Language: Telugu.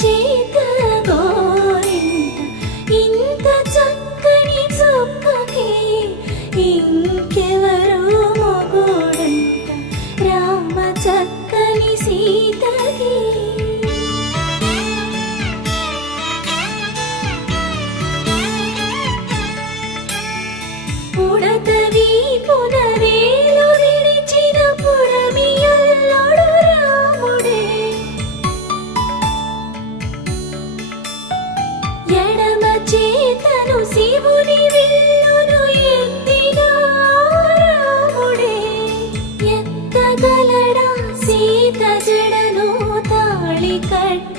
చేత గోరింట ఇంత చక్కని చుక్కకి ఇంకెవరు మొగుడంట రామ చక్కని సీతకి. ఉడత వీపున వేలు విడిచిన పుడమియల్లుడు రాముడే, ఎడమ చేతను శివుని విల్లును ఎత్తిన రాముడే, ఎత్తగలడా సీత జడను తాళి కట్ట